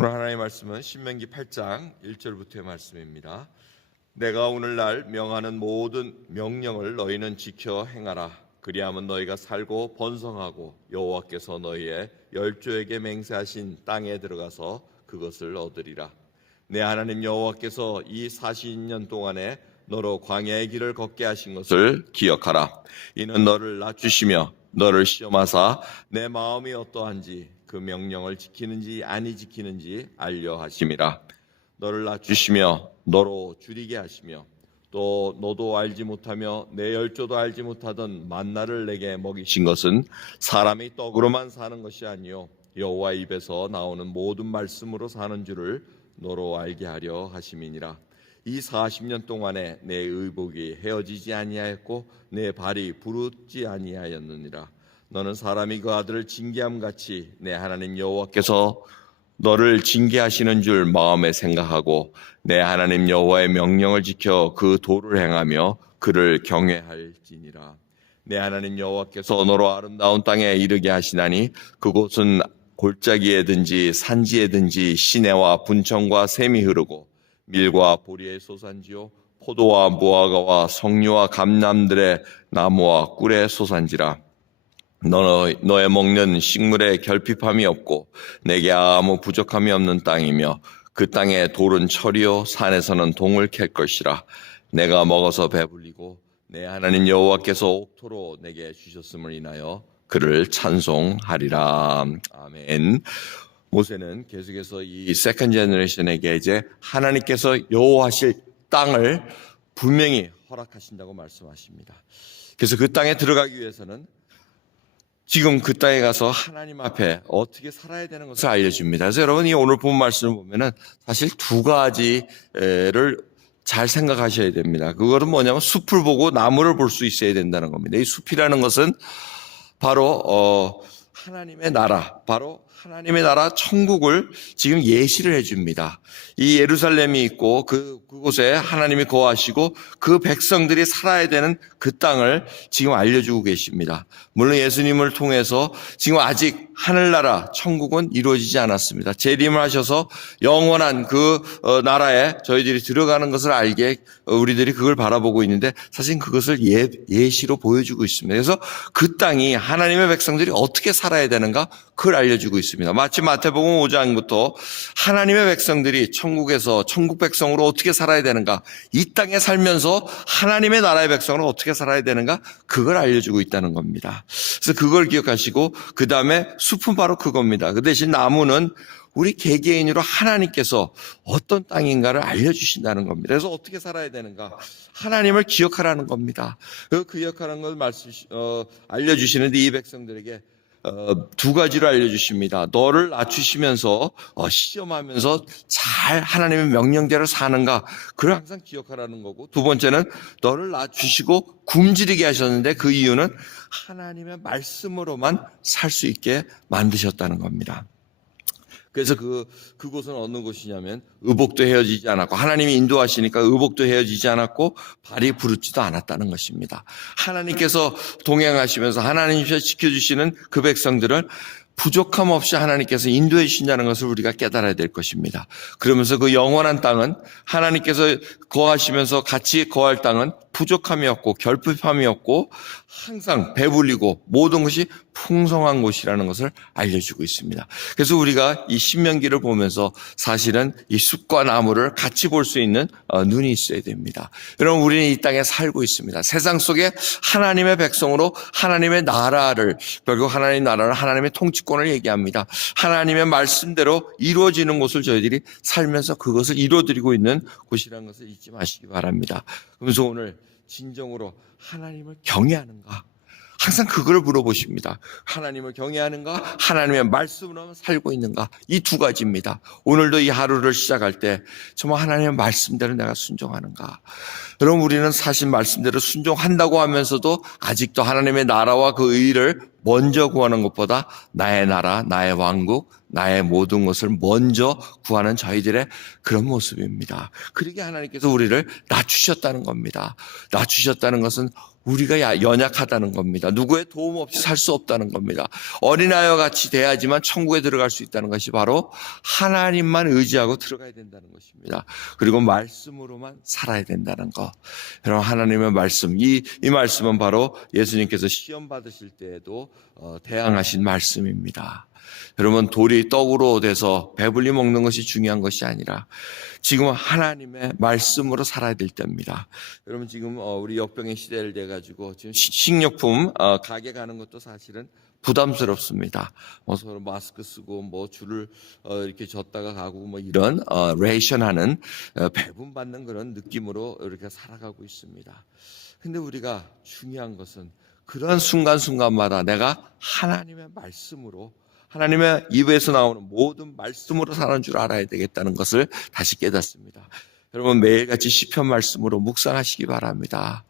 오늘 하나님의 말씀은 신명기 8장 1절부터의 말씀입니다. 내가 오늘날 명하는 모든 명령을 너희는 지켜 행하라. 그리하면 너희가 살고 번성하고 여호와께서 너희의 열조에게 맹세하신 땅에 들어가서 그것을 얻으리라. 내 하나님 여호와께서 이 40년 동안에 너로 광야의 길을 걷게 하신 것을 기억하라. 이는 너를 낮추시며 너를 시험하사 내 마음이 어떠한지 그 명령을 지키는지 아니 지키는지 알려 하심이라. 너를 낮추시며 너로 줄이게 하시며 또 너도 알지 못하며 내 열조도 알지 못하던 만나를 내게 먹이신 것은 사람이 떡으로만 사는 것이 아니요 여호와 입에서 나오는 모든 말씀으로 사는 줄을 너로 알게 하려 하심이니라. 이 40년 동안에 내 의복이 헤어지지 아니하였고 내 발이 부르지 아니하였느니라. 너는 사람이 그 아들을 징계함 같이 내 하나님 여호와께서 너를 징계하시는 줄 마음에 생각하고 내 하나님 여호와의 명령을 지켜 그 도를 행하며 그를 경외할지니라. 내 하나님 여호와께서 너로 아름다운 땅에 이르게 하시나니 그곳은 골짜기에든지 산지에든지 시내와 분청과 샘이 흐르고 밀과 보리의 소산지요 포도와 무화과와 석류와 감람들의 나무와 꿀의 소산지라. 너의 먹는 식물에 결핍함이 없고 내게 아무 부족함이 없는 땅이며 그 땅의 돌은 철이요 산에서는 동을 캘 것이라. 내가 먹어서 배불리고 내 하나님 여호와께서 옥토로 내게 주셨음을 인하여 그를 찬송하리라. 아멘. 모세는 계속해서 이 세컨드 제너레이션에게 이제 하나님께서 여호와하실 땅을 분명히 허락하신다고 말씀하십니다. 그래서 그 땅에 들어가기 위해서는 지금 그 땅에 가서 하나님 앞에 어떻게 살아야 되는 것을 알려줍니다. 그래서 여러분이 오늘 본 말씀을 보면은 사실 두 가지를 잘 생각하셔야 됩니다. 그거는 뭐냐면 숲을 보고 나무를 볼 수 있어야 된다는 겁니다. 이 숲이라는 것은 바로 하나님의 나라, 바로 하나님의 나라 천국을 지금 예시를 해줍니다. 이 예루살렘이 있고 그곳에 하나님이 거하시고 그 백성들이 살아야 되는 그 땅을 지금 알려주고 계십니다. 물론 예수님을 통해서 지금 아직 하늘나라 천국은 이루어지지 않았습니다. 재림을 하셔서 영원한 그 나라에 저희들이 들어가는 것을 알게 우리들이 그걸 바라보고 있는데 사실 그것을 예시로 보여주고 있습니다. 그래서 그 땅이 하나님의 백성들이 어떻게 살아야 되는가 그걸 알려주고 있습니다. 마치 마태복음 5장부터 하나님의 백성들이 천국에서 천국 백성으로 어떻게 살아야 되는가, 이 땅에 살면서 하나님의 나라의 백성으로 어떻게 살아야 되는가 그걸 알려주고 있다는 겁니다. 그래서 그걸 기억하시고 그 다음에 숲은 바로 그겁니다. 그 대신 나무는 우리 개개인으로 하나님께서 어떤 땅인가를 알려주신다는 겁니다. 그래서 어떻게 살아야 되는가? 하나님을 기억하라는 겁니다. 그 기억하는 걸 알려주시는데 이 백성들에게 두 가지로 알려주십니다. 너를 낮추시면서 시험하면서 잘 하나님의 명령대로 사는가 그걸 항상 기억하라는 거고, 두 번째는 너를 낮추시고 굶주리게 하셨는데 그 이유는 하나님의 말씀으로만 살 수 있게 만드셨다는 겁니다. 그래서 그곳은 어느 곳이냐면 의복도 헤어지지 않았고 하나님이 인도하시니까 의복도 헤어지지 않았고 발이 부르지도 않았다는 것입니다. 하나님께서 동행하시면서 하나님께서 지켜주시는 그 백성들을 부족함 없이 하나님께서 인도해 주신다는 것을 우리가 깨달아야 될 것입니다. 그러면서 그 영원한 땅은 하나님께서 거하시면서 같이 거할 땅은 부족함이 없고 결핍함이 없고 항상 배불리고 모든 것이 풍성한 곳이라는 것을 알려주고 있습니다. 그래서 우리가 이 신명기를 보면서 사실은 이 숲과 나무를 같이 볼 수 있는 눈이 있어야 됩니다. 여러분, 우리는 이 땅에 살고 있습니다. 세상 속에 하나님의 백성으로 하나님의 나라를, 결국 하나님의 나라는 하나님의 통치권을 얘기합니다. 하나님의 말씀대로 이루어지는 곳을 저희들이 살면서 그것을 이루어드리고 있는 곳이라는 것을 잊지 마시기 바랍니다. 그래서 오늘 진정으로 하나님을 경외하는가? 항상 그걸 물어보십니다. 하나님을 경외하는가? 하나님의 말씀으로 살고 있는가? 이 두 가지입니다. 오늘도 이 하루를 시작할 때 정말 하나님의 말씀대로 내가 순종하는가? 여러분, 우리는 사실 말씀대로 순종한다고 하면서도 아직도 하나님의 나라와 그 의를 먼저 구하는 것보다 나의 나라, 나의 왕국, 나의 모든 것을 먼저 구하는 저희들의 그런 모습입니다. 그러게 하나님께서 우리를 낮추셨다는 겁니다. 낮추셨다는 것은 우리가 연약하다는 겁니다. 누구의 도움 없이 살 수 없다는 겁니다. 어린아이와 같이 돼야지만 천국에 들어갈 수 있다는 것이 바로 하나님만 의지하고 들어가야 된다는 것입니다. 그리고 말씀으로만 살아야 된다는 것. 여러분, 하나님의 말씀, 이 말씀은 바로 예수님께서 시험 받으실 때에도 대항하신 말씀입니다. 여러분, 돌이 떡으로 돼서 배불리 먹는 것이 중요한 것이 아니라 지금 하나님의 말씀으로 살아야 될 때입니다. 여러분, 지금 우리 역병의 시대를 돼가지고 지금 식료품 가게 가는 것도 사실은 부담스럽습니다. 서로 마스크 쓰고 줄을 이렇게 줬다가 가고 이런 레이션하는 배분받는 그런 느낌으로 이렇게 살아가고 있습니다. 근데 우리가 중요한 것은 그런 순간순간마다 내가 하나님의 말씀으로, 하나님의 입에서 나오는 모든 말씀으로 사는 줄 알아야 되겠다는 것을 다시 깨닫습니다. 여러분, 매일같이 시편 말씀으로 묵상하시기 바랍니다.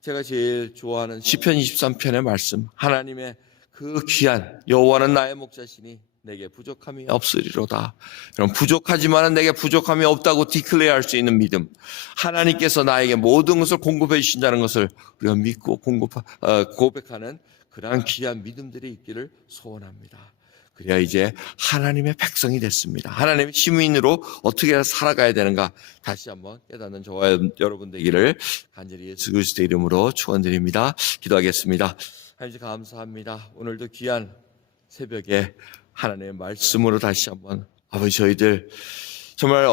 제가 제일 좋아하는 시편 23편의 말씀, 하나님의 그 귀한 여호와는 나의 목자시니 내게 부족함이 없으리로다. 그럼 부족하지만 내게 부족함이 없다고 디클레어할 수 있는 믿음, 하나님께서 나에게 모든 것을 공급해 주신다는 것을 우리가 믿고 고백하는 그러한 귀한 믿음들이 있기를 소원합니다. 그래야 이제 하나님의 백성이 됐습니다. 하나님의 시민으로 어떻게 살아가야 되는가 다시 한번 깨닫는 저와 여러분 되기를 간절히 예수 그리스도의 이름으로 축원드립니다. 기도하겠습니다. 하나님 감사합니다. 오늘도 귀한 새벽에 하나님의 말씀으로 다시 한번 아버지, 저희들 정말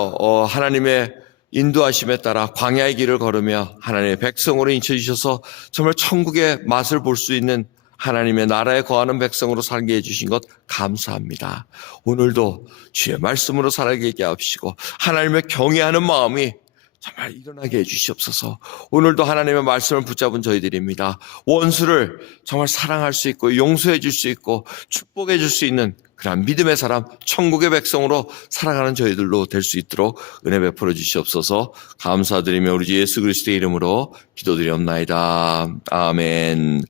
하나님의 인도하심에 따라 광야의 길을 걸으며 하나님의 백성으로 인쳐주셔서 정말 천국의 맛을 볼 수 있는 하나님의 나라에 거하는 백성으로 살게 해주신 것 감사합니다. 오늘도 주의 말씀으로 살게 하옵시고 하나님의 경외하는 마음이 정말 일어나게 해주시옵소서. 오늘도 하나님의 말씀을 붙잡은 저희들입니다. 원수를 정말 사랑할 수 있고 용서해 줄 수 있고 축복해 줄 수 있는 그런 믿음의 사람, 천국의 백성으로 살아가는 저희들로 될 수 있도록 은혜 베풀어 주시옵소서. 감사드리며 우리 주 예수 그리스도의 이름으로 기도드리옵나이다. 아멘.